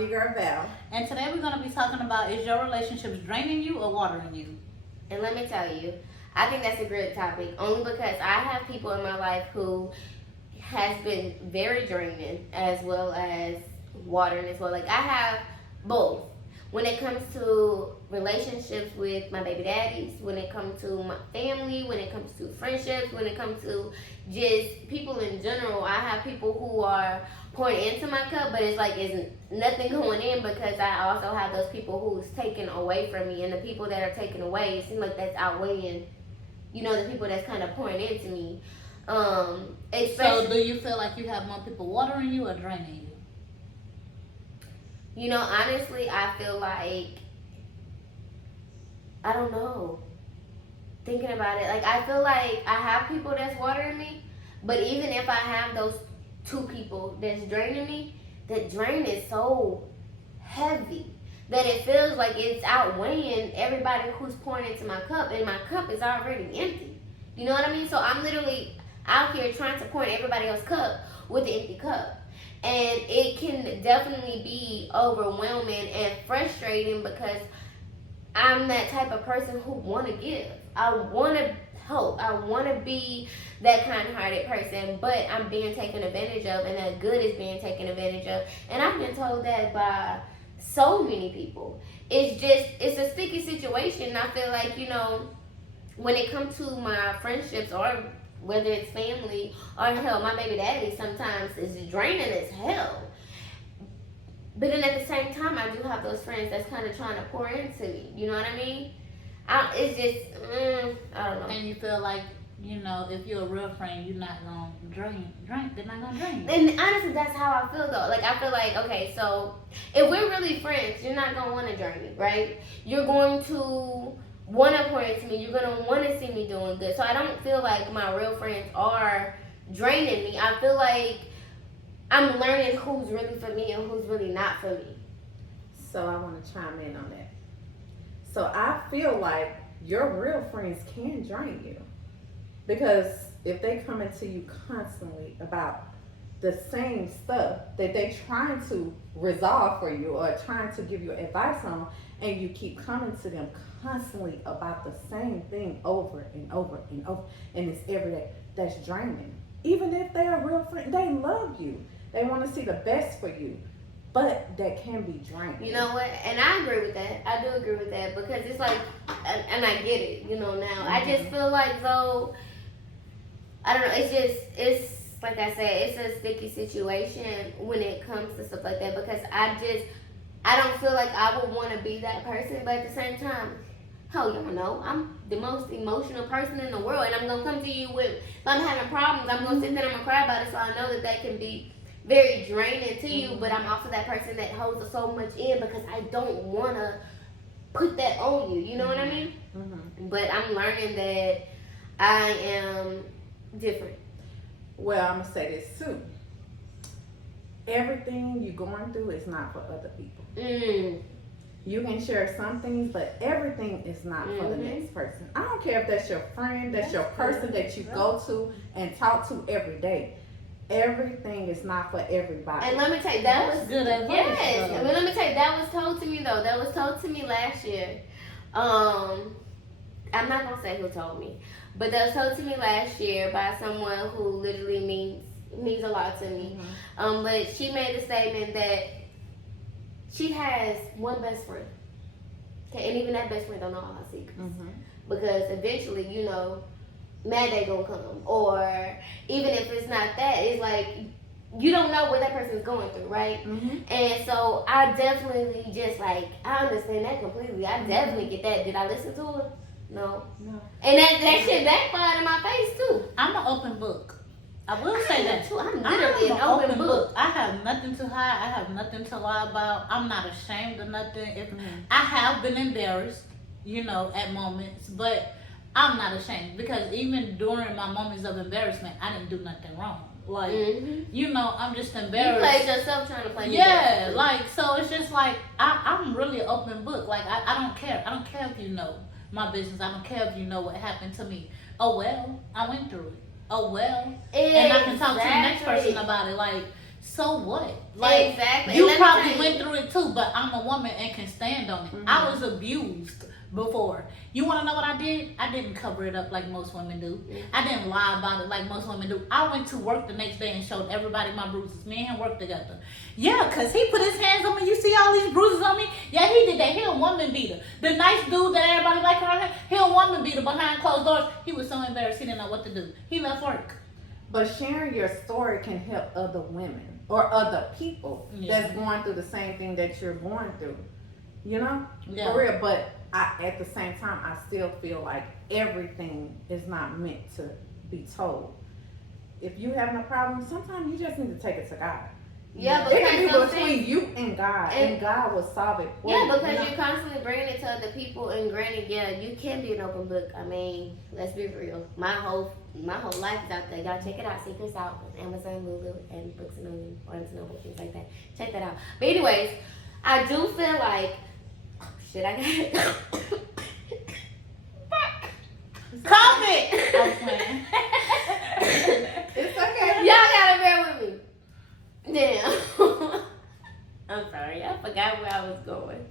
your girl Val. And today we're going to be talking about, is your relationships draining you or watering you? And let me tell you, I think that's a great topic, only because I have people in my life who has been very draining as well as watering as well. Like, I have both. When it comes to relationships with my baby daddies, when it comes to my family, when it comes to friendships, when it comes to just people in general, I have people who are pouring into my cup, but it's like it's nothing going in, because I also have those people who's taken away from me, and the people that are taken away, it seems like that's outweighing, the people that's kind of pouring into me. So do you feel like you have more people watering you or draining you? Honestly, I feel like, I don't know. Thinking about it, like, I feel like I have people that's watering me, but even if I have those two people that's draining me, the drain is so heavy that it feels like it's outweighing everybody who's pouring into my cup, and my cup is already empty. You know what I mean? So I'm literally out here trying to pour in everybody else's cup with the empty cup. And it can definitely be overwhelming and frustrating, because I'm that type of person who want to give. I want to help. I want to be that kind-hearted person, but I'm being taken advantage of, and that good is being taken advantage of. And I've been told that by so many people. It's a sticky situation. I feel like, when it comes to my friendships, or whether it's family or hell, my baby daddy sometimes is draining as hell. But then at the same time, I do have those friends that's kind of trying to pour into me. You know what I mean? It's just, I don't know. And you feel like, if you're a real friend, you're not going to drain. They're not going to drain you. And honestly, that's how I feel, though. Like, I feel like, okay, so if we're really friends, you're not going to want to drain me, right? You're going to want to pour into me. You're going to want to see me doing good. So I don't feel like my real friends are draining me. I feel like I'm learning who's really for me and who's really not for me. So I want to chime in on that. So I feel like your real friends can drain you, because if they come into you constantly about the same stuff that they trying to resolve for you or trying to give you advice on, and you keep coming to them constantly about the same thing over and over and over, and it's every day, that's draining. Even if they're a real friend, they love you, they want to see the best for you, but that can be draining. You know what? And I agree with that. I do agree with that, because it's like, and I get it, now. Mm-hmm. I just feel like, though, I don't know, it's like I said, it's a sticky situation when it comes to stuff like that, because I don't feel like I would want to be that person, but at the same time, hell, y'all know, I'm the most emotional person in the world, and I'm going to come to you with, if I'm having problems, I'm going to sit there and I'm going to cry about it, so I know that can be very draining to you, but I'm also that person that holds so much in, because I don't want to put that on you, you know what I mean? Mm-hmm. But I'm learning that I am different. Well, I'm going to say this too. Everything you're going through is not for other people. You can share some things, but everything is not for the next person. I don't care if that's your friend, that's your person that you go to and talk to every day. Everything is not for everybody. And let me tell you, that was good advice. Yes. I mean, let me tell you, that was told to me, though. That was told to me last year. I'm not going to say who told me, but that was told to me last year by someone who literally means a lot to me. Mm-hmm. But she made the statement that she has one best friend. Okay, and even that best friend don't know all her secrets. Mm-hmm. Because eventually, mad day gonna come. Or even if it's not that, it's like, you don't know what that person's going through, right? Mm-hmm. And so I definitely I understand that completely. I definitely get that. Did I listen to her? No. And that shit backfired in my face, too. I'm an open book. I will say that too. I'm literally an open book. I have nothing to hide. I have nothing to lie about. I'm not ashamed of nothing. I have been embarrassed, at moments, but I'm not ashamed, because even during my moments of embarrassment, I didn't do nothing wrong. Like, I'm just embarrassed. You played yourself trying to play. Yeah, so it's just like, I'm really an open book. Like, I don't care. I don't care if you know my business. I don't care if you know what happened to me. Oh, well, I went through it. Oh, well. Exactly. And I can talk to the next person about it. Like, So what? Like, exactly. you And let me probably tell went you- through it too, but I'm a woman and can stand on it. I was abused before. You want to know what I did? I didn't cover it up like most women do. I didn't lie about it like most women do. I went to work the next day and showed everybody my bruises. Me and him worked together. Yeah, because he put his hands on me. You see all these bruises on me? Yeah, he did that. He a woman beater. The nice dude that everybody like around here, he a woman beater behind closed doors. He was so embarrassed. He didn't know what to do. He left work. But sharing your story can help other women or other people Yeah. that's going through the same thing that you're going through. You know? Yeah. For real. But at the same time, I still feel like everything is not meant to be told. If you having a problem, sometimes you just need to take it to God. Yeah, It can because be between you and God, and God will solve it for you. yeah, because you know? you're constantly bringing it to other people, and granted, yeah, you can be an open book. I mean, let's be real. My whole life is out there. Y'all check it out. Secrets out on Amazon, Lulu, and Books and Noble, Barnes and Noble, things like that. Check that out. But anyways, I do feel like shit. I got it. COVID! I'm playing. It's okay. Y'all gotta bear with me. Damn. I'm sorry. I forgot where I was going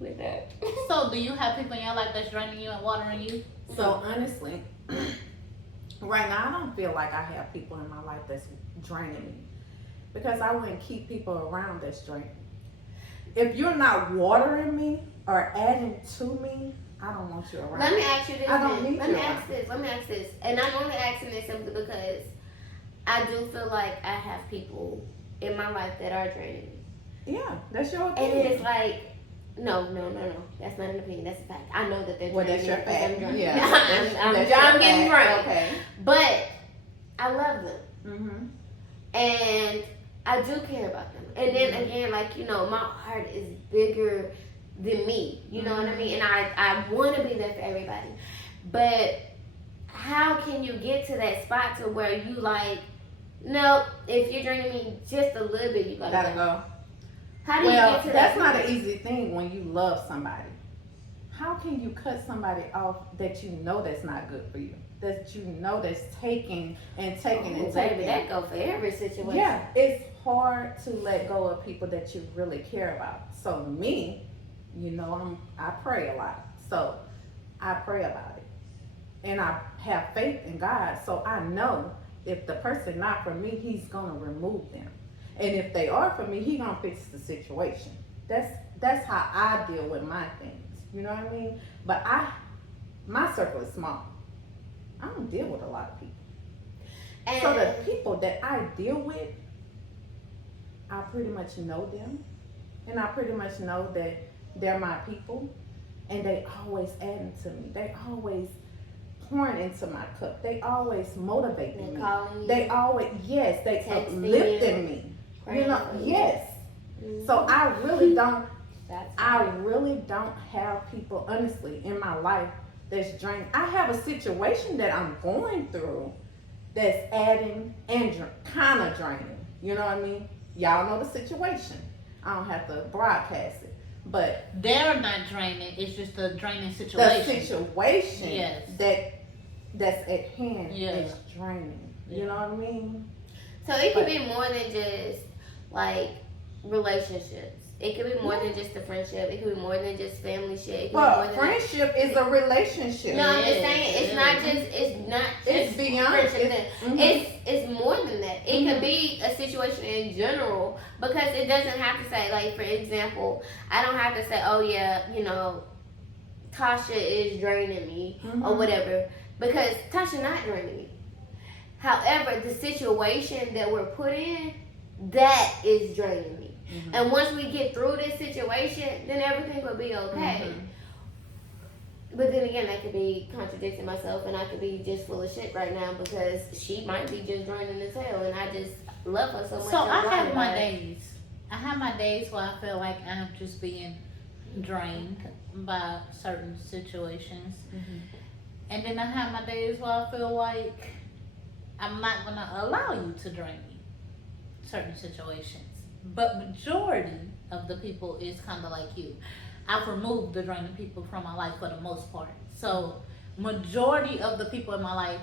with that. So, do you have people in your life that's draining you and watering you? So honestly, right now I don't feel like I have people in my life that's draining me, because I wouldn't keep people around that's draining. If you're not watering me or adding to me, I don't want you around. Let me ask you this. I don't then. need Let you me around. ask this. Let me ask this. And I'm only asking this simply because I do feel like I have people in my life that are draining me. Yeah, that's your And opinion. it's like, no. That's not an opinion. That's a fact. I know that they're Well, draining that's your me because I'm fact. drunk. Yeah, I'm getting drunk. Okay. But I love them. Mhm. And I do care about them. And then again, like, you know, my heart is bigger than me. You know what I mean? And I want to be there for everybody. But how can you get to that spot to where you like, no, if you're draining me just a little bit, you gotta go. How do you Well, get to that's that not point? an easy thing when you love somebody. How can you cut somebody off that you know that's not good for you? That you know that's taking and taking Oh, and baby, taking. that go for every situation. Yeah, it's hard to let go of people that you really care about. So me, you know, I pray a lot. So I pray about it. And I have faith in God. So I know if the person not for me, he's gonna remove them. And if they are for me, he gonna fix the situation. That's how I deal with my things. You know what I mean? But my circle is small. I don't deal with a lot of people. And So the people that I deal with, I pretty much know them, and I pretty much know that they're my people, and they always adding to me. They always pouring into my cup. They always motivating they me. calling you. They always, yes, they Texting uplifting you, me. praying You know, for you. yes. Mhm. So I really don't. That's I right. really don't have people, honestly, in my life that's draining. I have a situation that I'm going through that's adding and kind of draining. You know what I mean? Y'all know the situation. I don't have to broadcast it. But They're not draining. It's just a draining the situation. situation Yes. that's at hand Yeah. is draining. You Yeah. know what I mean? So it could be more than just like relationships. It could be more than just a friendship. It could be more than just family shit. It could be more Well, than friendship is a relationship. No, I'm just Yes, saying it's it not is. just It's beyond. friendship. Mhm. It's more than that. It could be a situation in general because it doesn't have to say like, for example, I don't have to say, oh yeah, you know, Tasha is draining me or Mhm. whatever, because Tasha not draining me. However, the situation that we're put in, that is draining me. Mhm. And once we get through this situation, then everything will be okay. Mhm. But then again, I could be contradicting myself, and I could be just full of shit right now because she might be just draining as hell, and I just love her so much. So I'm I blinded have by my it. days. I have my days where I feel like I'm just being drained by certain situations. Mhm. And then I have my days where I feel like I'm not gonna allow you to drain me. Certain situations. But majority of the people is kinda like you. I've removed the draining people from my life for the most part. So majority of the people in my life,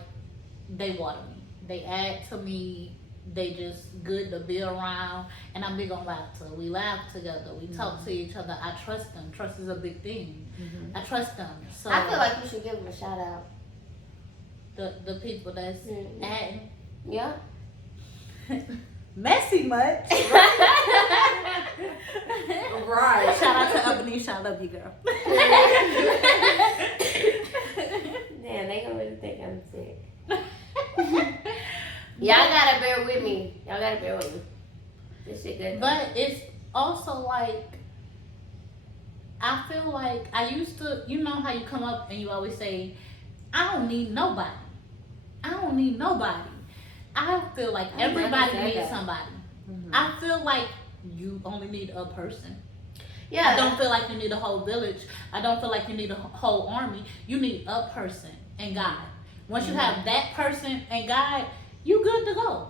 they water me. They add to me They just good to be around, and I'm big on laughter. We laugh together. We talk to each other. I trust them. Trust is a big thing. I trust them. So I feel like you should give them a shout out. the people that's adding Yeah. messy much. Right. Shout out to Ebony. I love you, girl. Damn, they gonna really think I'm sick. Y'all gotta bear with me. Y'all gotta bear with me. This shit good. But it's also like, I feel like I used to, you know how you come up and you always say, I don't need nobody. I don't need nobody. I feel like everybody needs somebody. I feel like you only need a person. Yeah. I don't feel like you need a whole village. I don't feel like you need a whole army. You need a person and God. Once you have that person and God, you good to go.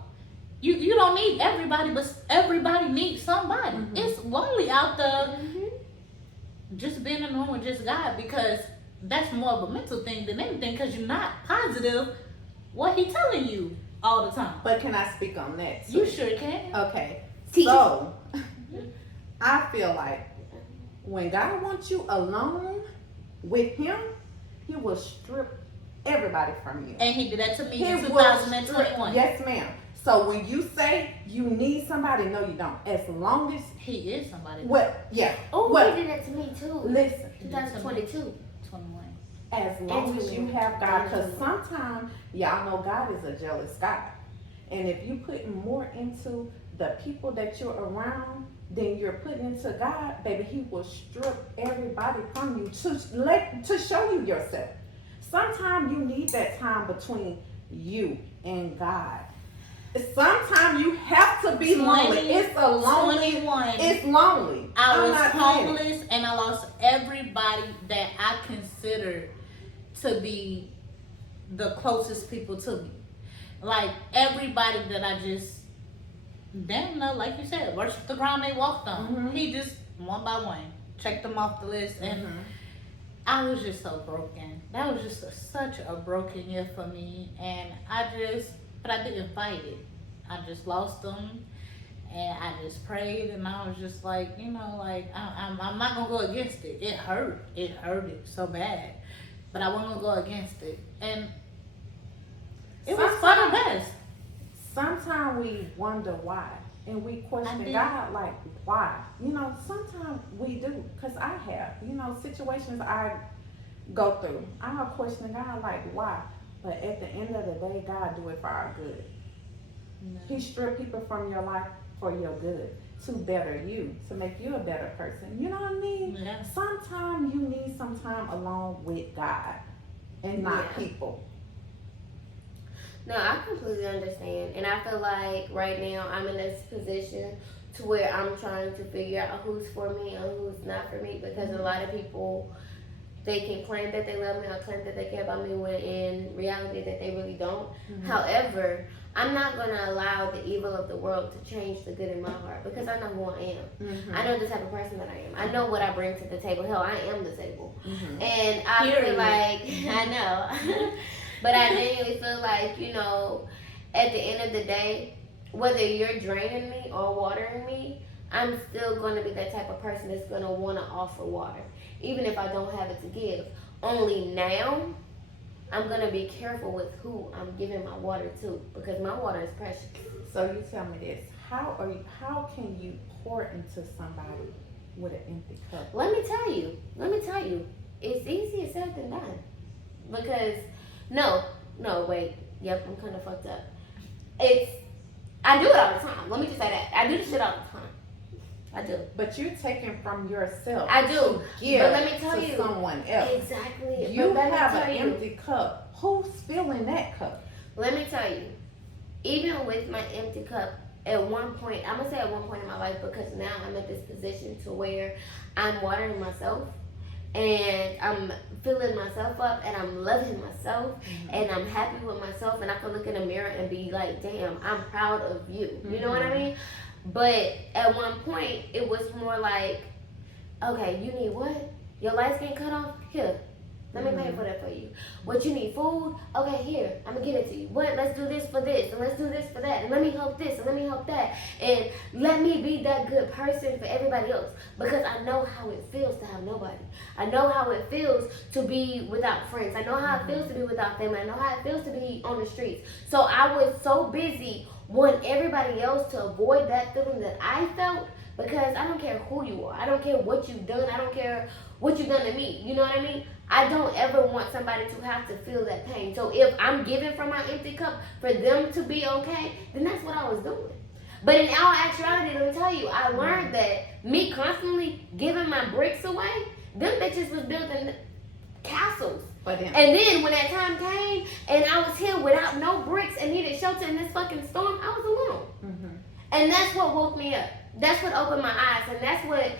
You don't need everybody, but everybody needs somebody. It's lonely out there just being in the room with just God, because that's more of a mental thing than anything, because you're not positive what he telling you all the time. But can I speak on that too? You sure can. Okay. Teach. So, I feel like when God wants you alone with him, he will strip everybody from you. And he did that to me He in will 2021. Yes, ma'am. So when you say you need somebody, no, you don't. As long as He is somebody. what? Yeah. Oh, What? he did that to me too. Listen. 2022. 21. As long as you have God, because sometimes y'all know God is a jealous God, and if you put more into the people that you're around than you're putting into God, baby, he will strip everybody from you to show you yourself. Sometimes you need that time between you and God. Sometimes you have to be lonely. It's a lonely. 21. It's lonely. I I'm was not saying- homeless and I lost everybody that I considered to be the closest people to me. Like everybody that I just damn know, like you said, worship the ground they walked on. He just one by one checked them off the list, and I was just so broken. That was just such a broken year for me, and but I didn't fight it. I just lost them, and I just prayed, and I was just like, like I'm not gonna go against it. It hurted so bad, but I wasn't gonna go against it, and it was for the best. Sometimes we wonder why, and we question God, like, why? Sometimes we do, because I have, situations I go through. I'll question God, like, why? But at the end of the day, God do it for our good. He stripped people from your life for your good, to better you, to make you a better person. You know what I mean? Yeah. Sometimes you need some time alone with God and not people. No, I completely understand. And I feel like right now I'm in this position to where I'm trying to figure out who's for me and who's not for me, because a lot of people, they can claim that they love me or claim that they care about me when in reality that they really don't. However, I'm not going to allow the evil of the world to change the good in my heart, because I know who I am. I know the type of person that I am. I know what I bring to the table. Hell, I am the table. And I feel like, I know. But I genuinely feel like, at the end of the day, whether you're draining me or watering me, I'm still going to be that type of person that's going to want to offer water, even if I don't have it to give. Only now, I'm going to be careful with who I'm giving my water to, because my water is precious. So you tell me this: how can you pour into somebody with an empty cup? Let me tell you, it's easier said than done. Because wait, yep, I'm kind of fucked up. I do it all the time. Let me just say that. I do this shit all the time. I do. But you're taking from yourself. I do. To give But let me tell to you. someone else. Exactly. You But let me have tell an you. empty cup. Who's filling that cup? Let me tell you. Even with my empty cup, at one point, I'm going to say at one point in my life, because now I'm at this position to where I'm watering myself, and I'm filling myself up, and I'm loving myself, and I'm happy with myself, and I can look in the mirror and be like, damn, I'm proud of you. You know what I mean? But at one point, it was more like, okay, you need what? Your lights getting cut off? Here, Let me pay for that for you. What you need? Food? Okay, here. I'm gonna get it to you. What? Let's do this for this, and let's do this for that, and let me help this, and let me help that, and let me be that good person for everybody else because I know how it feels to have nobody. I know how it feels to be without friends. I know how it feels to be without family. I know how it feels to be on the streets. So I was so busy wanting everybody else to avoid that feeling that I felt because I don't care who you are. I don't care what you've done. I don't care what you've done to me. You know what I mean? I don't ever want somebody to have to feel that pain. So if I'm giving from my empty cup for them to be okay, then that's what I was doing. But in all actuality, let me tell you, I learned that me constantly giving my bricks away, them bitches was building castles. And then when that time came and I was here without no bricks and needed shelter in this fucking storm, I was alone. And that's what woke me up. That's what opened my eyes. And that's what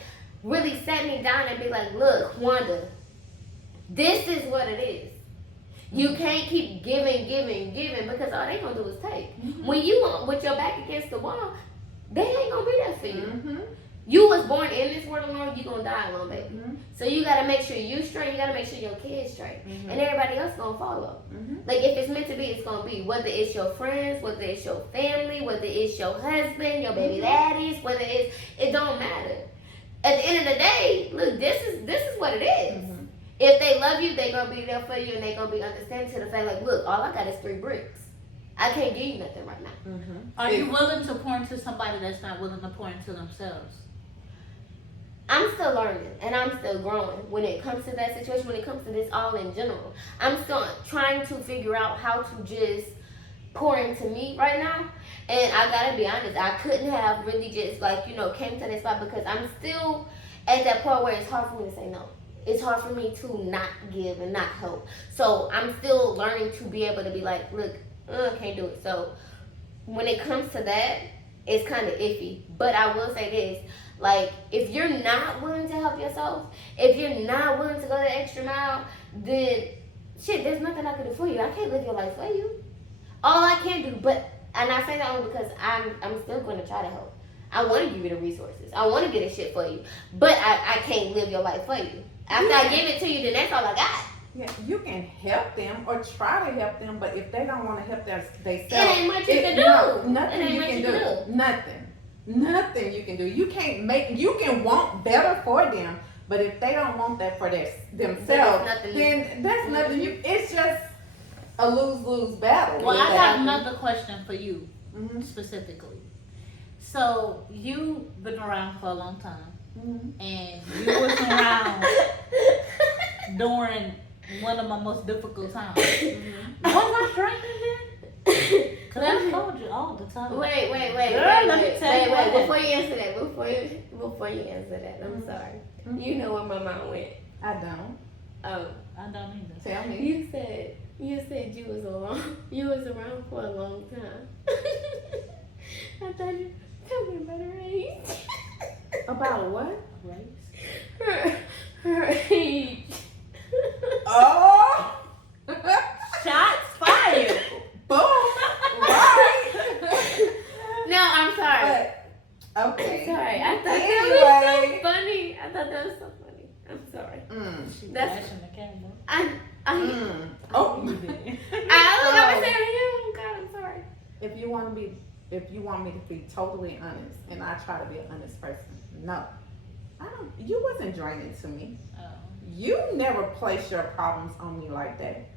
really sat me down and be like, look, Wanda, this is what it is. You can't keep giving because all they gonna do is take. When you with your back against the wall, they ain't gonna be there for you. You was born in this world alone, you gonna die alone, baby. So you gotta make sure you straight, you gotta make sure your kids straight. And everybody else gonna follow. Like if it's meant to be, it's gonna be. Whether it's your friends, whether it's your family, whether it's your husband, your baby daddies, whether it don't matter. At the end of the day, look, this is what it is. If they love you, they gonna be there for you and they gonna be understanding to the fact like, look, all I got is 3 bricks. I can't give you nothing right now. Are you willing to pour into somebody that's not willing to pour into themselves? I'm still learning and I'm still growing when it comes to that situation, when it comes to this all in general. I'm still trying to figure out how to just pour into me right now. And I gotta be honest, I couldn't have really just came to that spot because I'm still at that point where it's hard for me to say no. It's hard for me to not give and not help. So I'm still learning to be able to be like, look, I can't do it. So when it comes to that, it's kind of iffy. But I will say this, like, if you're not willing to help yourself, if you're not willing to go the extra mile, then shit, there's nothing I can do for you. I can't live your life for you. All I can do, and I say that only because I'm still going to try to help. I want to give you the resources. I want to get a shit for you. But I can't live your life for you. After I give it to you, then that's all I got. Yeah, you can help them or try to help them, but if they don't want to help themselves, it ain't much you can do. Nothing you can do. Nothing you can do. You can want better for them, but if they don't want that for themselves, then that's nothing. It's just a lose-lose battle. Well, I got another question for you specifically. So you've been around for a long time, and you was around during one of my most difficult times. Was I drinking then? Cause I told you all the time. Wait. Girl, let me tell you what. Before you answer that, I'm sorry. You know where my mind went. I don't. Oh, I don't either. tell me. You said you was around for a long time. I thought you tell me about her age. About what? Race. Her age. Oh! Shots fired. Boom! Right! No, I'm sorry. But, okay. I'm sorry. I thought that was so funny. I'm sorry. That's flashing the camera. Oh. You did. I was saying, oh God, I'm sorry. If you want me to be totally honest, and I try to be an honest person, no. You wasn't draining to me. Oh. You never placed your problems on me like that.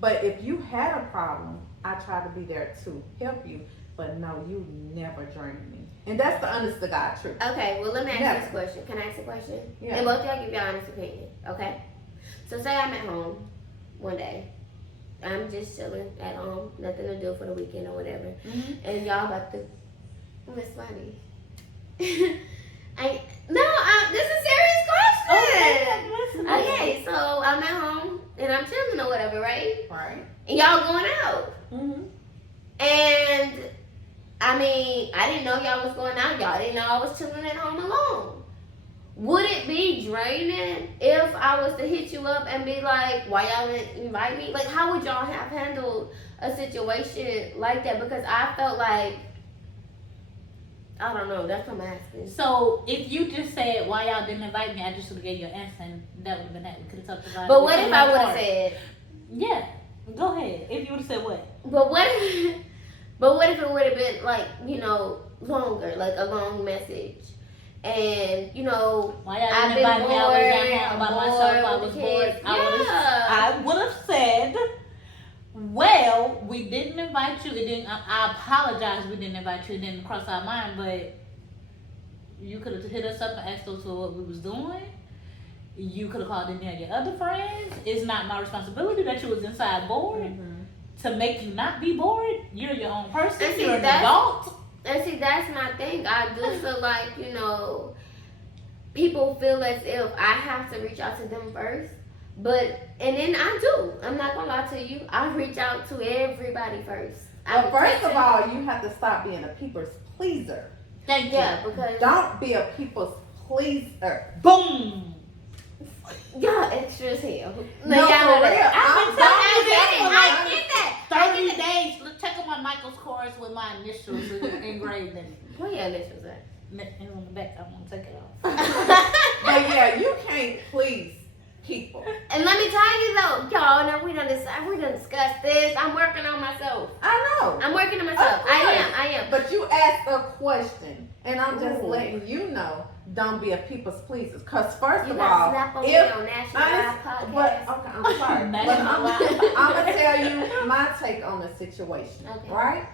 But if you had a problem, I try to be there to help you. But no, you never drained me. And that's the honest to God truth. Okay, well, let me ask you this question. Can I ask a question? Yeah. And both of y'all give your honest opinion, okay? So say I'm at home one day. I'm just chilling at home, nothing to do for the weekend or whatever. And y'all about to, Miss Funny. This is a serious question. Okay, so I'm at home and I'm chilling or whatever, right? Right. And y'all going out. And I mean, I didn't know y'all was going out. Y'all didn't know I was chilling at home alone. Would it be draining if I was to hit you up and be like, why y'all didn't invite me? Like, how would y'all have handled a situation like that? Because I felt like I don't know. That's what I'm asking. So if you just said why y'all didn't invite me, I just would have gave you an answer, and that would have been that. We could have talked about it. But what if I would have said? Yeah, go ahead. If you would have said what? But what if? But what if it would have been like, you know, longer, like a long message, and you know, Why y'all I've didn't been invite me? I was at bored, home by I'm myself. I bored was with bored. kids. Yeah. I would have said, well, we didn't invite you. It didn't. I apologize. We didn't invite you. It didn't cross our mind, but you could have hit us up and asked us what we was doing. You could have called any of your other friends. It's not my responsibility that you was inside bored. Mm-hmm. To make you not be bored, you're your own person. And see, You're an that's- adult. And see, that's my thing. I do feel like, you know, people feel as if I have to reach out to them first. But, and then I do. I'm not going to lie to you. I reach out to everybody first. Well, first of all, you have to stop being a people's pleaser. Thank you. Yeah, because Don't be a people's pleaser. Boom. y'all extra as hell. No, y'all for know real. that. I get that. 30 days. Let's check on my Michael's Kors with my initials engraved in it. Where your initials at? It's on the back. I want to take it off. But yeah, you can't please people. And let me tell you though, y'all know we done discussed this. I'm working on myself. I know. I'm working on myself. Of I am. But you asked a question, and I'm just Ooh. letting you know, don't be a people's pleaser. Because first You of got all, snap on me if on National honest- Live Podcast. but okay, I'm sorry. but National Live. I'm gonna tell you my take on the situation, Okay. right?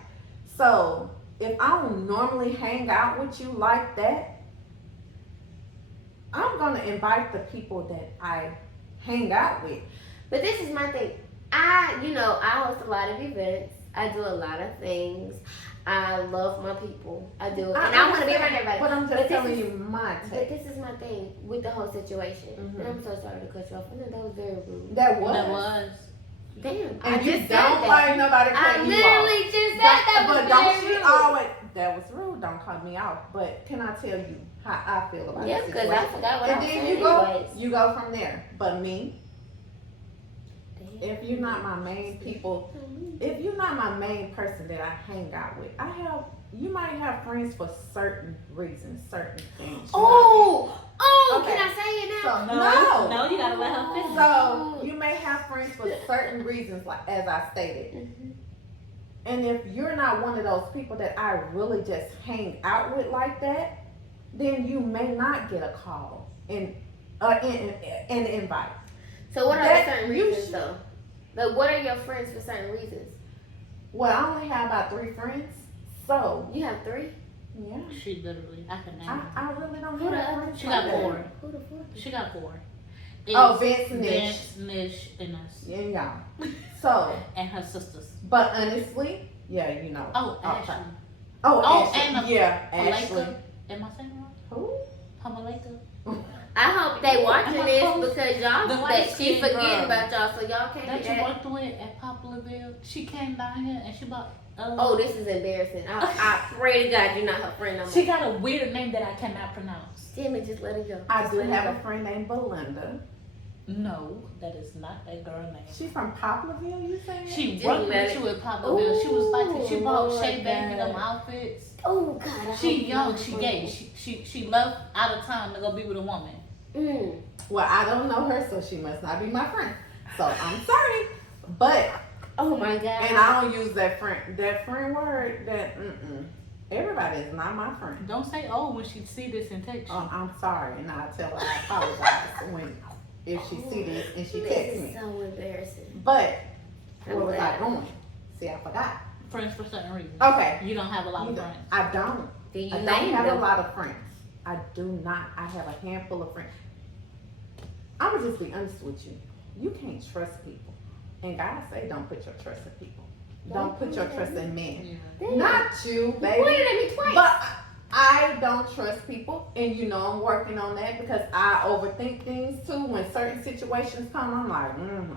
So if I don't normally hang out with you like that, I'm gonna invite the people that I hang out with. But this is my thing. I host a lot of events. I do a lot of things. I love my people. I do. And I want to be around everybody. But I'm just But this telling is- you my But take. this is my thing with the whole situation. Mhm. And I'm so sorry to cut you off. I know that was very rude. That was. That was. Damn. I And you just said don't that. like nobody I cutting you off. literally just said that was But don't very she rude. always, that was rude, don't cut me out. But can I tell you how I feel about Yeah, the because situation? I forgot what I And was then saying anyways. you go from there. But me, Damn. if you're not my main people, if you're not my main person that I hang out with, you might have friends for certain reasons, certain things. you know what Can Okay. I say it I now? mean? So, No, you gotta let her finish. So you may have friends for certain reasons, like as I stated. Mhm. And if you're not one of those people that I really just hang out with like that, then you may not get a call and an invite. So what are That- the certain you reasons should- though? Like what are your friends for certain reasons? Well, I only have about 3 friends, so You have 3? yeah. She literally, I can name her. I really don't Who the have other- friends. She like got that. 4. Who the fuck? She got 4. Oh, It's Vince, Nish, Vince, Nish, and us. yeah, y'all. So, And her sisters. but honestly, yeah, you know. Oh, Okay. Ashley. Oh, Oh, Ashley. and yeah, Ashley. Malika. Am I saying wrong? Who? Pamalika. I hope they watching Am I this close? because y'all The that she light-skinned forgetting girl. about y'all, so y'all can't That do you that. worked with at Poplarville. She came down here and she bought. Oh, this is embarrassing. I pray to God you're not her friend no more. She got a weird name that I cannot pronounce. Damn it, just let it go. I Just do let it have go. a friend named Belinda. No, that is not that girl name. She from Poplarville, you saying? She Didn't worked let with it- you at Poplarville. She was like, she bought Ooh, Shay Baby Lord them God. outfits. Oh God. I She hope young, you she don't gay. friend. She left out of town to go be with a woman. Mm. Well, I don't know her, so she must not be my friend. So I'm sorry, but Oh my God. and I don't use that friend word. Everybody is not my friend. Don't say oh when she see this and text you. Oh, I'm sorry, and I tell her I apologize if she see this and she This texts is me. so embarrassing. But I'm where was I glad. going? See, I forgot. Friends for certain reasons. Okay, You don't have a lot of friends. I don't. Do you I don't name have a them? lot of friends. I do not. I have a handful of friends. I'm gonna just be honest with you. You can't trust people, and God say don't put your trust in people. Don't put your trust in men. Damn. Not you, You baby. pointed at me twice. But I don't trust people, and you know I'm working on that because I overthink things too. When certain situations come, I'm like,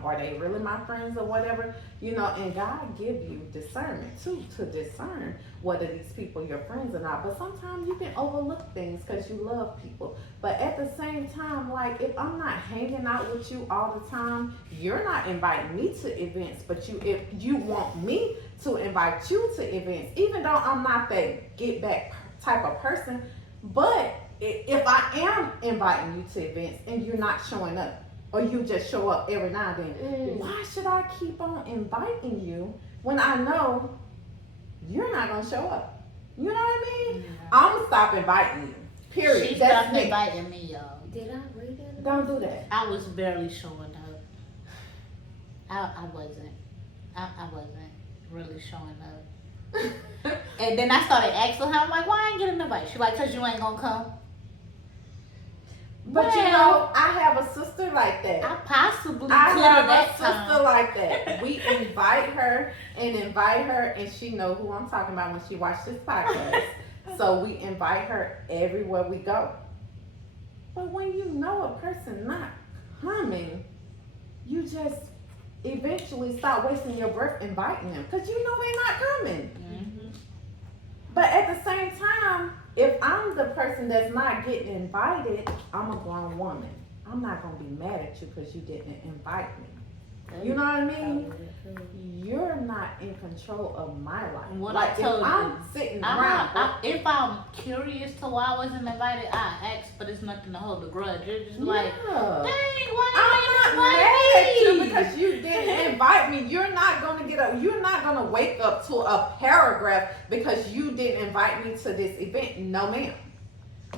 are they really my friends or whatever? You know, and God give you discernment too to discern whether these people are your friends or not. But sometimes you can overlook things because you love people. But at the same time, like if I'm not hanging out with you all the time, you're not inviting me to events. But if you want me to invite you to events, even though I'm not that get back type of person. But if I am inviting you to events and you're not showing up, or you just show up every now and then, why should I keep on inviting you when I know you're not gonna show up? You know what I mean? I'm gonna stop inviting you. Period. She That's stopped me. inviting me, y'all. Did I read that? Don't do that. I was barely showing up. I wasn't. I wasn't really showing up. And then I started asking her, I'm like, why I ain't getting an invite? She like, cause you ain't gonna come. But you know, I have a sister like that. I possibly could I have have a that sister time. like that. We invite her, and she know who I'm talking about when she watched this podcast. So we invite her everywhere we go. But when you know a person not coming, you just eventually stop wasting your breath inviting them because you know they're not coming. Mm-hmm. But at the same time, if I'm the person that's not getting invited, I'm a grown woman. I'm not gonna be mad at you because you didn't invite me. You know what I mean? You're not in control of my life. What like I told if you, I'm sitting around, if I'm curious to why I wasn't invited, I ask, but it's nothing to hold a grudge. You're just like, dang, why I'm you not invite mad at me? you because you didn't invite me. You're not gonna get up. You're not gonna wake up to a paragraph because you didn't invite me to this event. No, ma'am.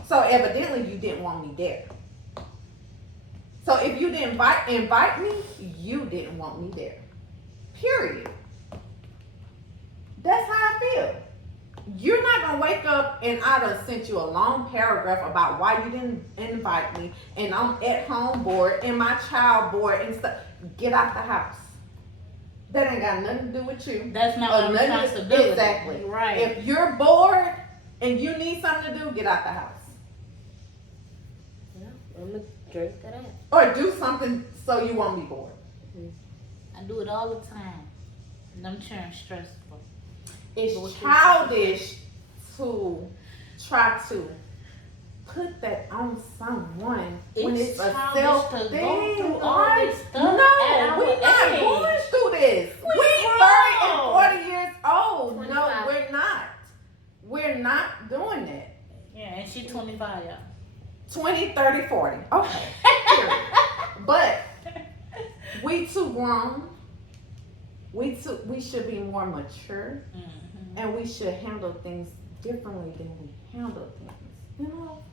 So evidently you didn't want me there. So if you didn't invite me, you didn't want me there. Period. That's how I feel. You're not gonna wake up and I done sent you a long paragraph about why you didn't invite me, and I'm at home bored and my child bored and stuff. Get out the house. That ain't got nothing to do with you. That's not my responsibility. Exactly. Right. If you're bored and you need something to do, get out the house. Yeah, I'm gonna drink to that. Or do something so you won't be bored. I do it all the time. And I'm sure I'm stressful. It's childish to try to put that on someone when it's a childish self to thing. go through all Right? this stuff at No, our we're not age. going through this. We We 30 and 40 years old. 25. No, we're not. We're not doing that. Yeah, and she's 25, y'all. 20, 30, 40. Okay. Period. But we too grown. We should be more mature, Mm-hmm. and we should handle things differently than we handle things. You know,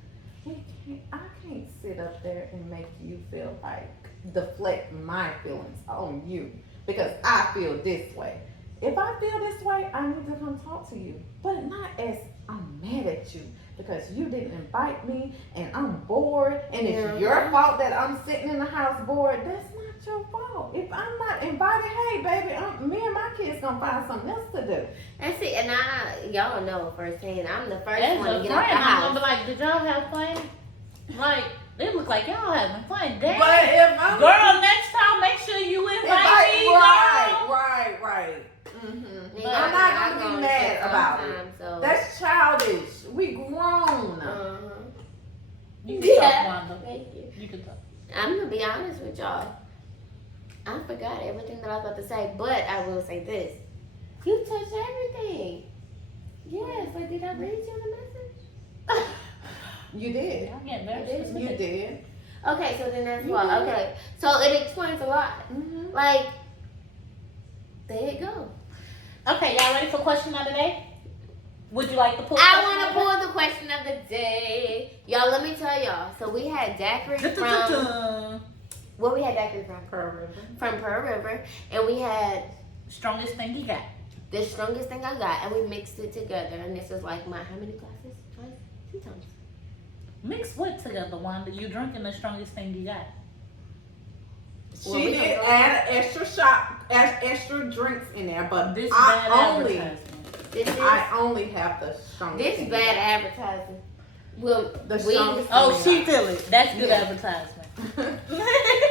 I can't sit up there and make you feel like deflect my feelings on you because I feel this way. If I feel this way, I need to come talk to you, but not as I'm mad at you because you didn't invite me and I'm bored and it's your fault that I'm sitting in the house bored. That's not your fault. If I'm not invited, hey baby, me and my kids gonna find something else to do. And see, and y'all know firsthand, I'm the first As one a to get friend, out the I'm house. gonna be like, did y'all have fun? Like, they look like y'all having fun. Dang. But if I'm Girl, next time, make sure you invite me, girl. Right. Mm-hmm. And I'm y'all not know gonna I be go mad to about sometime, it. So. That's childish. We grown. You can Yeah. talk, Wanda. Thank you. You can talk. I'm gonna be honest with y'all. I forgot everything that I was about to say, but I will say this: you touched everything. Yes, but did I read you the message? You did. I'm getting very You specific. You did. Okay, so then that's You why. did. Okay, so it explains a lot. Mm-hmm. Like, there you go. Okay, y'all ready for question of the day? Would you like to pull? I want to pull the question of the day. Y'all, let me tell y'all. So we had daiquiri from, where we had daiquiri from? Pearl River. From Pearl River. And we had Strongest thing you got. the strongest thing I got. And we mixed it together. And this is like my, how many glasses? Twice? 2 times. Mix what together, Wanda? You drinking the strongest thing you got. Well, She we did can go- add an extra shot, extra drinks in there, but This I bad only, advertisement. I only have the strongest. This thing. bad advertising. Well, The we, strongest Oh, thing she I feel it. That's good Yeah. advertisement.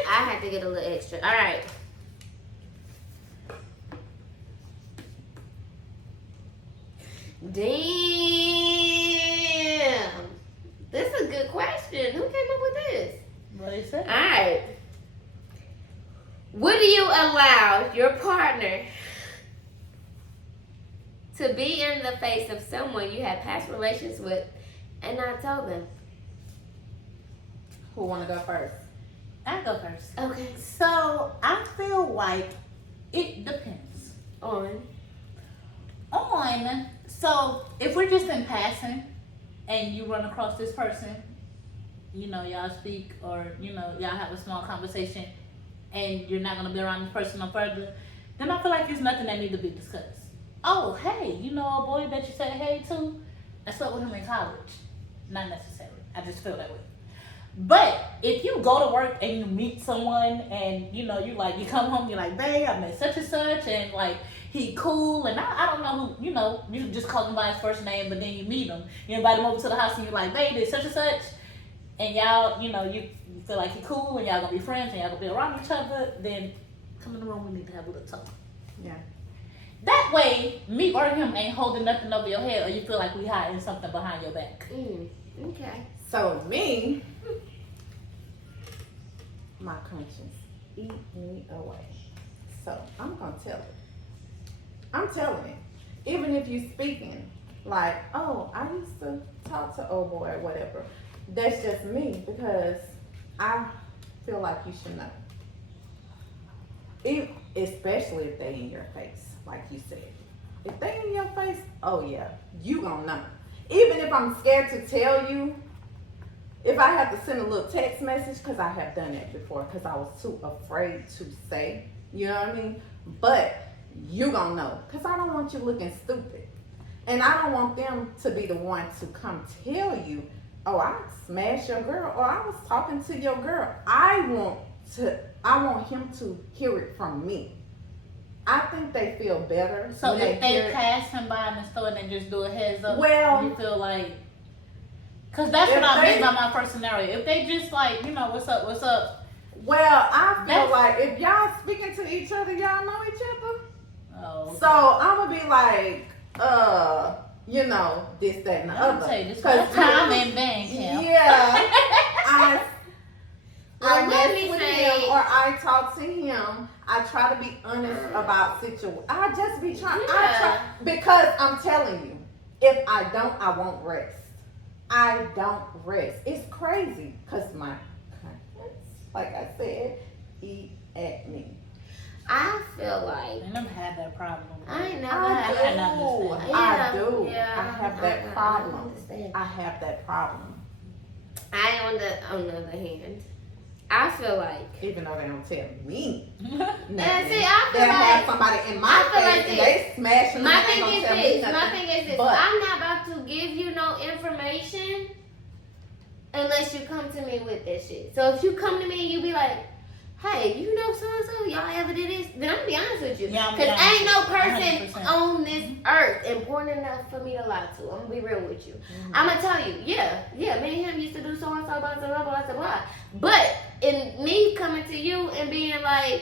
I had to get a little extra. All right. Damn. This is a good question. Who came up with this? What they said. All right. Would you allow your partner to be in the face of someone you had past relations with and not tell them? Who want to go first? I go first. Okay. So I feel like it depends On. So if we're just in passing and you run across this person, you know, y'all speak or, you know, y'all have a small conversation and you're not going to be around this person no further, then I feel like there's nothing that needs to be discussed. Oh, hey, you know a boy that you said hey to? I slept with him in college. Not necessarily. I just feel that way. But if you go to work and you meet someone and, you know, you come home, you're like, babe, I met such and such and, like, he cool, and I don't know who, you know, you just call him by his first name, but then you meet him. You invite him over to the house and you're like, babe, there's such and such. And y'all, you know, you feel like he cool and y'all gonna be friends and y'all gonna be around each other, then come in the room, we need to have a little talk. Yeah. That way, me or him ain't holding nothing over your head or you feel like we hiding something behind your back. Okay. So me, my conscience eat me away. So I'm gonna tell it. I'm telling it. Even if you speaking like, oh, I used to talk to old boy or whatever. That's just me because I feel like you should know. Especially if they in your face, like you said. If they in your face, oh yeah, you gonna know. Even if I'm scared to tell you, if I have to send a little text message, because I have done that before, because I was too afraid to say, you know what I mean? But you gonna know, because I don't want you looking stupid. And I don't want them to be the one to come tell you, oh, I smashed your girl, or I was talking to your girl. I want him to hear it from me. I think they feel better. So when if they hear it. pass him by in the store and they just do a heads up, Well, you feel like, because that's if what I they- mean by my first scenario. If they just like, you know, what's up, well, I feel That's- like if y'all speaking to each other, y'all know each other. oh, okay. So I'm gonna be like, you know, this, that, and the I'm other. tell you, this 'Cause was time and band camp. Yeah, I Well, let mess me with say- him or I talk to him. I try to be honest about situations. I just be trying. I try because I'm telling you, if I don't, I won't rest. I don't rest. It's crazy because my conscience, like I said, eat at me. I feel like I never had that problem. I ain't never I had that. do. understand. I do. Yeah, I have that I problem. understand. I have that problem. On the other hand, I feel like Even though they don't tell me nothing. And see, I feel They have like somebody in my I feel face like and this. they smashing my them, they thing ain't is gonna tell me this. nothing. My thing is this. But- I'm not about to give you no information unless you come to me with that shit. So if you come to me and you be like, hey, you know so and so, y'all ever did this? Then I'm gonna be honest with you. Yeah, I'm Because gonna be ain't no honest. person 100%. on this earth important enough for me to lie to. I'm gonna be real with you. Mm-hmm. I'm gonna tell you, yeah, me and him used to do so and so, blah, blah, blah, blah, blah, blah. But in me coming to you and being like,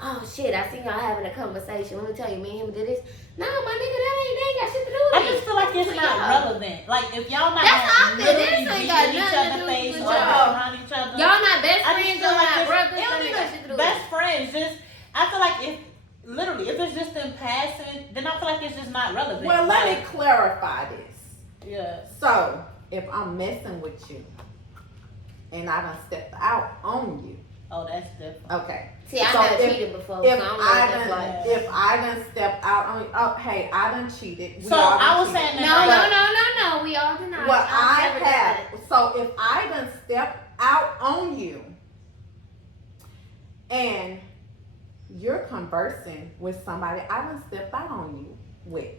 oh shit, I seen y'all having a conversation. Let me tell you, me and him did this. No, my nigga, that ain't got shit to do with I me. just feel like it's Between not y'all. relevant. Like if y'all not That's how I feel. literally This ain't beating got each nothing to other do face with or y'all. around each other. Y'all not best I just friends, feel y'all like not it's, brothers, it that don't ain't even got shit to do with best it. friends. Just I feel like if literally if it's just in passing, then I feel like it's just not relevant. Well, let me Like, clarify this. yeah. So, if I'm messing with you and I done stepped out on you, Oh, that's different. okay. See, I So have if- cheated before, so If I don't know I what that's done, like. if I done stepped out on you, oh, hey, I done cheated. We So all done I was cheated. saying No, that. no. We all deny. What I've I never done that. have, so if I done stepped out on you and you're conversing with somebody I done stepped out on you with,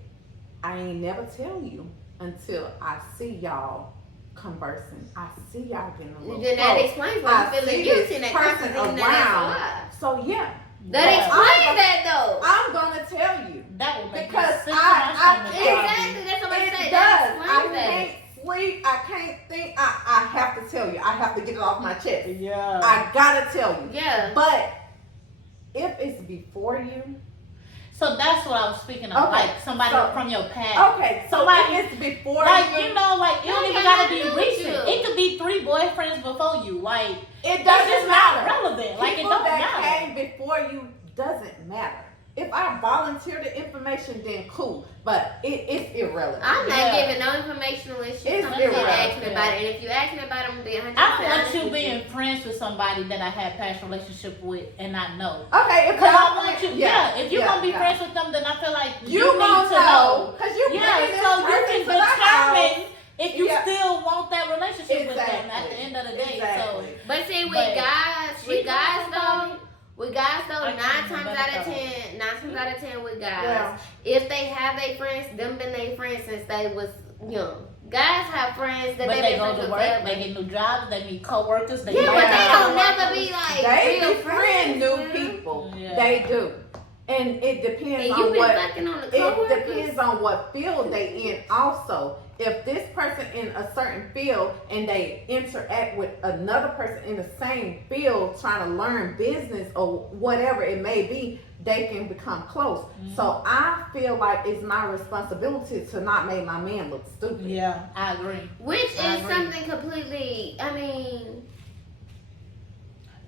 I ain't never tell you until I see y'all conversing. I see y'all getting a little Then that close. explains why I you feeling see guilty this and that person confidence and around. that's a lie. So yeah, That Yeah. explains that though. I'm gonna tell you. That would make Because me sick to I- my stomach. Exactly, that's what I'm It saying. does. That I explains that. can't sleep. I can't think. I have to tell you. I have to get it off my chest. Yeah. I gotta tell you. Yeah. But if it's before you, So that's what I was speaking of. Okay, Like somebody so- from your past. okay. So Somebody- if it's before Like, you, you know, like, you No, don't even it gotta got be nothing to do with recent. you. It could be 3 boyfriends before you. Like, it that's doesn't just not matter. relevant. Like, it People don't that matter. came before you doesn't matter. If I volunteer the information information, then cool. But it's irrelevant. I'm not giving no information unless you It's come and irrelevant. ask me about it. And if you ask me about it, I'm gonna be 100%. I don't want honest you with being friends with somebody that I had past relationship with and not know. Okay, if Because I y'all want you, yeah, if you're gonna be friends with them, then I feel like you need gonna to know. because you Yeah, bringing this so you person can to the house. determine if you Yeah. still want that relationship with them at Exactly. the end of the day. Exactly. But see, with But guys she knows though, I nine can't times remember out of the 10 with guys, Yeah. if they have their friends, them been their friends since they was young. Guys have friends that But they they been go friends to with work, forever. they get new jobs, they meet coworkers, they Yeah, but learn they how don't to work. never be like They real befriend friends, new man. people. Yeah. They do. And it depends And you on been what fucking on the it coworkers. depends on what field they in also. If this person in a certain field and they interact with another person in the same field trying to learn business or whatever it may be, they can become close. So I feel like it's my responsibility to not make my man look stupid. Yeah, I agree. Which I is agree. something completely. I mean,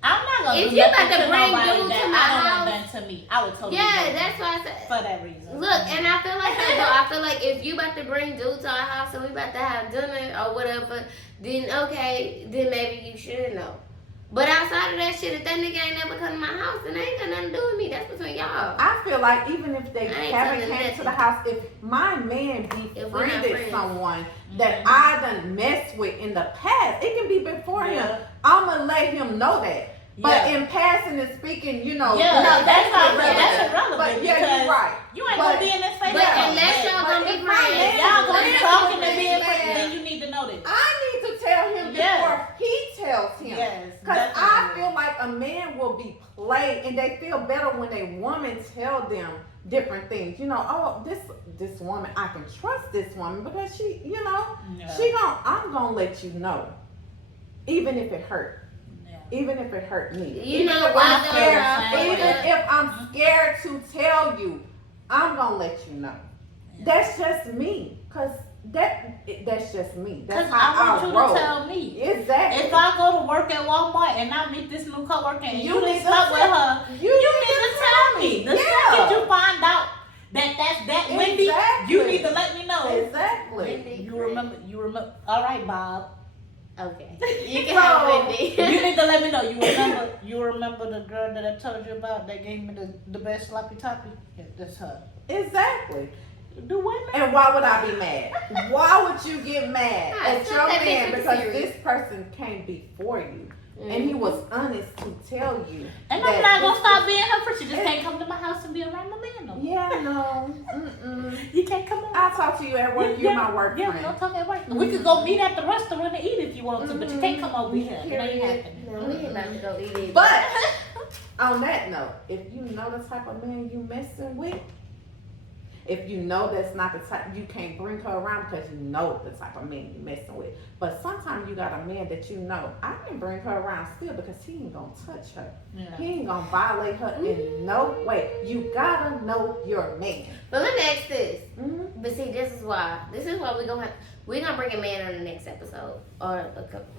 I'm not gonna If do you nothing about to to bring nobody dude that to my I don't house- want done to me. I would totally yeah, do that's that why I said. for that reason. Look, and I feel like that though. I feel like if you about to bring dude to our house and we about to have dinner or whatever, then okay, then maybe you should know. But outside of that shit, if that nigga ain't never come to my house, then they ain't got nothing to do with me. That's between y'all. I feel like even if they I ain't haven't telling came to the nothing. house, if my man If we're not befriended friends. someone that I done messed with in the past, it can be before him. I'ma let him know that. But Yeah. in passing and speaking, you know, Yeah, No, that's not irrelevant. that's irrelevant. But yeah, because you're right. You ain't But- gonna be in this face. But Yeah. unless y'all But gonna if be my friends, man- y'all gonna be Friends talking with and this being man. friends, then you need to know this. I need to tell him Yes. before he tells him. Yes, Because I definitely. feel like a man will be played and they feel better when a woman tell them different things. You know, oh, this woman, I can trust this woman because she, you know, Yeah. I'm gonna let you know. Even if it hurt. Yeah. Even if it hurt me. You Even know if why I'm though, scared, I feel even that. if I'm scared to tell you, I'm gonna let you know. Yeah. That's just me. Cause that's just me. That's Cause I how want you roll. to tell me. Exactly. If I go to work at Walmart and I meet this new coworker and you need done to slept with tell- her, you you need to tell me. The Yeah. second you find out that that's that Wendy, Exactly. you need to let me know. Exactly. Wendy. You remember. All right, Bob. Okay. You can So- have Wendy. You need to let me know. You remember the girl that I told you about that gave me the best sloppy toppy? Yeah, that's her. Exactly. Do women? And why would I be mad? Why would you get mad I at took your that man bitch because serious. this person came before you and he was honest to tell you? And that I'm not gonna this stop being her friend. She just can't come to my house and be around my man no more. Yeah, no. Mm-mm. You can't come on. I'll talk to you at work. You're my work Yeah, friend. don't talk at work. We could go meet at the restaurant and eat if you want to, but you can't come over here. It ain't happening. No, we ain't about to go eat it. But on that note, if you know the type of man you messing with, if you know that's not the type, you can't bring her around because you know the type of man you messing with. But sometimes you got a man that you know, I can bring her around still because he ain't gonna touch her. Yeah. He ain't gonna violate her in no way. You gotta know your man. But let me ask this. Mm-hmm. But see, this is why we're gonna bring a man on the next episode, or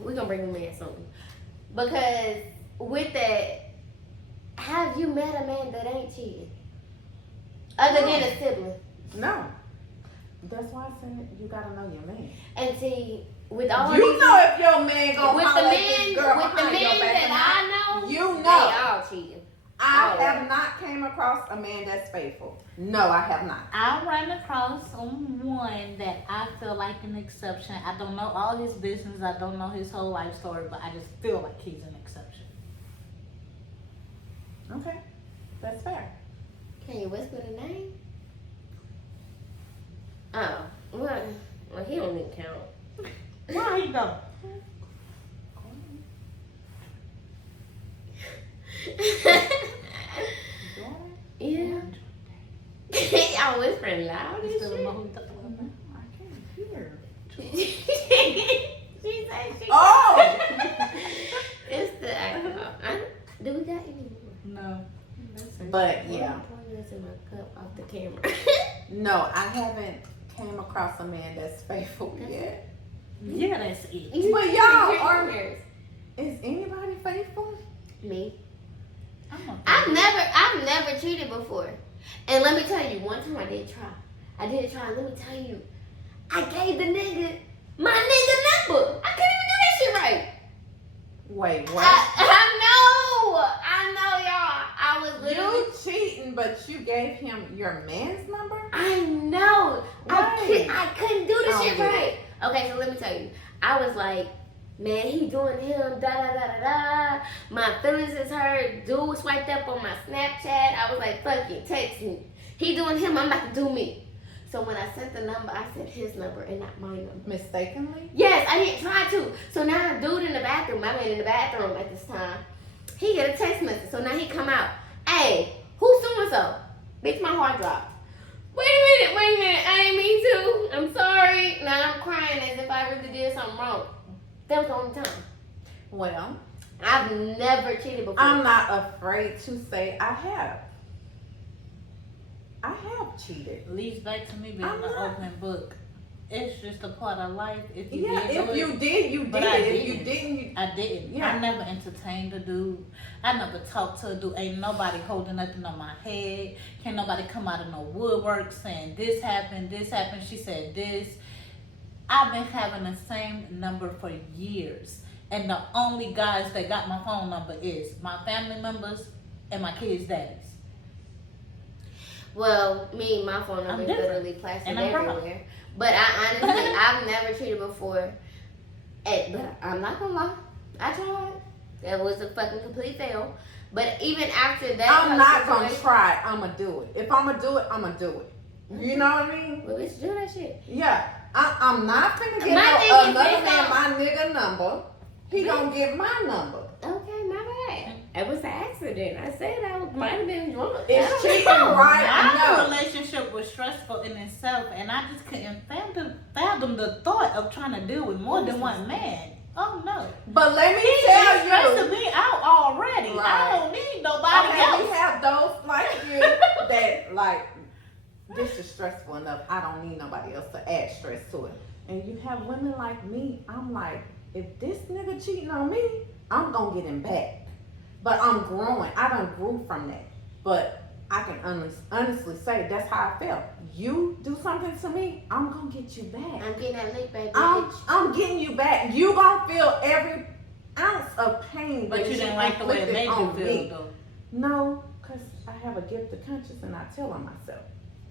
we're gonna bring a man soon. Because with that, have you met a man that ain't cheated, other than a sibling? No. That's why I said you gotta know your man. And see, with all You these, know if your man gonna with the holler at men, this girl with the behind your men back or not. that I know, You they know. all cheating. I Oh. have not came across a man that's faithful. No, I have not. I ran across one that I feel like an exception. I don't know all his business. I don't know his whole life story, but I just feel like he's an exception. Okay, that's fair. Can you whisper the name? Oh, well, he don't even count. Where he go? Yeah. Y'all whispering loud You and still don't know shit. who he talking about? I can't hear. She said she. Oh! It's the alcohol. Do we got any more? No. But yeah, I'm pouring this in my cup off the camera. no, I haven't came across a man that's faithful yet. Yeah, that's it. But y'all Drink are- yours. Is anybody faithful? Me. I've never cheated before. And let me tell you, one time I did try. Let me tell you, I gave the nigga my nigga number. I couldn't even do that shit right. Wait, what? I know, y'all. I was literally. You cheating, but you gave him your man's number? I know. Right. I couldn't do the I shit don't get right. Okay, so let me tell you. I was like, man, he doing him, da da da da da. My feelings is hurt. Dude swiped up on my Snapchat. I was like, fuck it, text me. He doing him, I'm about to do me. So when I sent the number, I sent his number and not my number. Mistakenly? Yes, I didn't try to. So now dude in the bathroom, my man in the bathroom at this time, he get a text message. So now he come out, hey, who's so-and-so? Bitch, my heart dropped. Wait a minute, I ain't mean to. I'm sorry. Now I'm crying as if I really did something wrong. That was the only time. Well, I've never cheated before. I'm not afraid to say I have. I have cheated. Leads back to me being I'm an not. open book. It's just a part of life. If you Yeah, did if do you it, did, you but did. I If you didn't. didn't, you... I didn't. Yeah. I never entertained a dude. I never talked to a dude. Ain't nobody holding nothing on my head. Can't nobody come out of no woodwork saying this happened, she said this. I've been having the same number for years. And the only guys that got my phone number is my family members and my kids' daddies. Well, me, my phone number I'm is different. literally plastered And I'm proud. everywhere. But I honestly, I've never cheated before. But I'm not gonna lie, I tried. That was a fucking complete fail. But even after that, I'm not going to try. I'm going to do it. If I'm going to do it, I'm going to do it. You know what I mean? Well, let's do that shit. Yeah. I'm not going to get My thing is another this, man my nigga number. He going to get my number. Okay, my bad. It was an accident. I said I might have been drunk. It's cheating, right? My No. relationship was stressful in itself, and I just couldn't fathom the thought of trying to deal with more than one man. Oh no! But let me He's tell stressing you. me out already. I Right. don't need nobody Okay, else. we have those like you that like, this is stressful enough. I don't need nobody else to add stress to it. And you have women like me. I'm like, if this nigga cheating on me, I'm gonna get him back. But I'm growing. I done grew from that. But I can honestly say that's how I felt. You do something to me, I'm gonna get you back. I'm getting that lick, baby. I'm getting you back. You gonna feel every ounce of pain. But that you didn't like the way it inflicted made you on feel, me. though. No, because I have a gift of conscience and I tell on myself.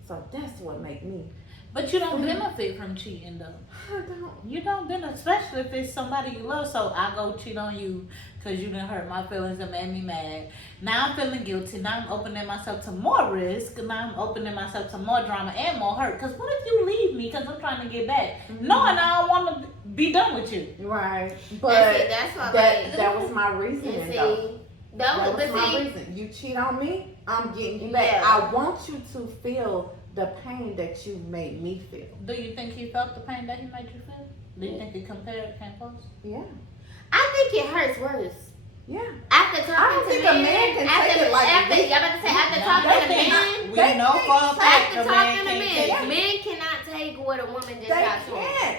So that's what make me. But you don't benefit from cheating, though. I don't. You don't benefit, especially if it's somebody you love. So I go cheat on you because you done hurt my feelings and made me mad. Now I'm feeling guilty. Now I'm opening myself to more risk. Now I'm opening myself to more drama and more hurt. Because what if you leave me because I'm trying to get back? Knowing I don't want to be done with you. Right. But That's why that was my reasoning though. That was my reason. You cheat on me, I'm getting you back. Yeah. I want you to feel the pain that you made me feel. Do you think he felt the pain that he made you feel? Do you think it came close? Yeah. I think it hurts worse. Yeah. After talking I don't to think men, a man can take it like after, this. y'all about to say after No, talking to they men, We know for a fact after a man talking to can't men, take it. men cannot take what a woman just They got to them. can't.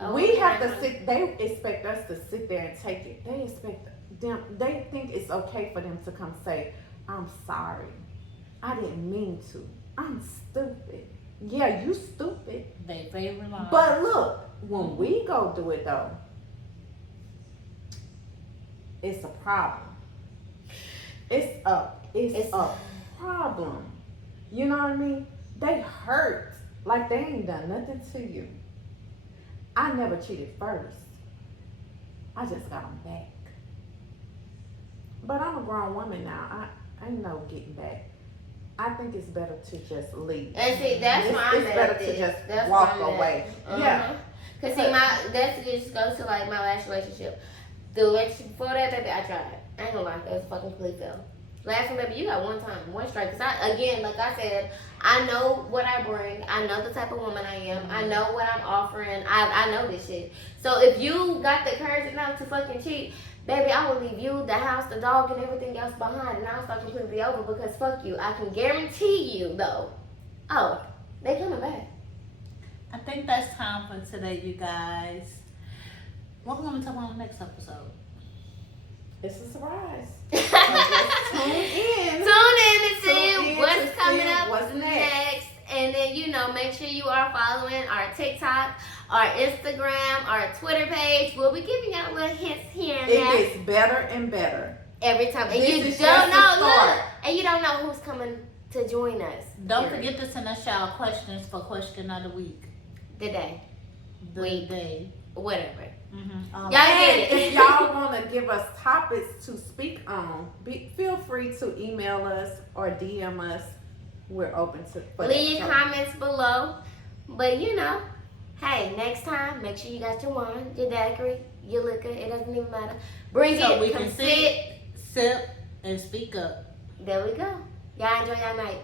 Oh, We have okay. to sit. They expect us to sit there and take it. They expect them. They think it's okay for them to come say, "I'm sorry. I didn't mean to. I'm stupid." Yeah, you stupid. They favorite line. But look, when we go do it though, it's a problem. It's a problem. You know what I mean? They hurt like they ain't done nothing to you. I never cheated first. I just got them back. But I'm a grown woman now. I ain't no getting back. I think it's better to just leave. And see, that's why I'm It's mad better at to this. just That's walk why I'm away. mad. Yeah. Cause see, that just goes to like my last relationship. The relationship before that, baby, I tried. I ain't gonna lie, that was a fucking complete fail. Last one, baby, you got one time, one strike. Cause again, like I said, I know what I bring. I know the type of woman I am. I know what I'm offering. I know this shit. So if you got the courage enough to fucking cheat, baby, I will leave you, the house, the dog, and everything else behind, and I'll start completely over because fuck you. I can guarantee you though. Oh, they coming back. I think that's time for today, you guys. What we're going to talk about on the next episode? It's a surprise. Tune in. Tune in to Tune see in what's to coming see up what's next. And then, make sure you are following our TikTok, our Instagram, our Twitter page. We'll be giving out little hints here and It there gets better and better. every time. And This you is don't just the know, start. look, and you don't know who's coming to join us. Don't Period. forget to send us y'all questions for question of the week. The day, The Week. day. whatever. Mm-hmm. Y'all get it. And if y'all want to give us topics to speak on, feel free to email us or DM us. We're open to Leave that. comments below. But hey, next time, make sure you got your wine, your daiquiri, your liquor. It doesn't even matter. Bring So it. we Come can sit. sip, and speak up. There we go. Y'all enjoy your night.